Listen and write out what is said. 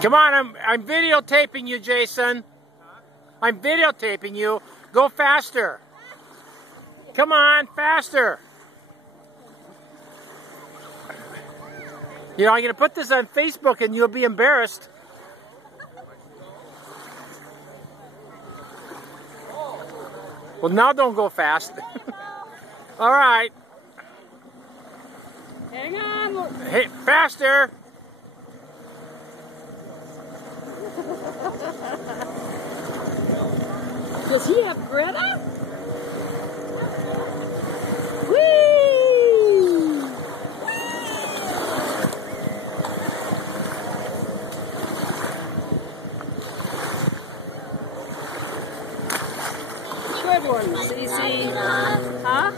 Come on, I'm videotaping you, Jason. I'm videotaping you. Go faster. Come on, faster. You know, I'm going to put this on Facebook and you'll be embarrassed. Well, now don't go fast. All right. Hang on. Hey, faster. Does he have Greta? Good one, Cece. Huh?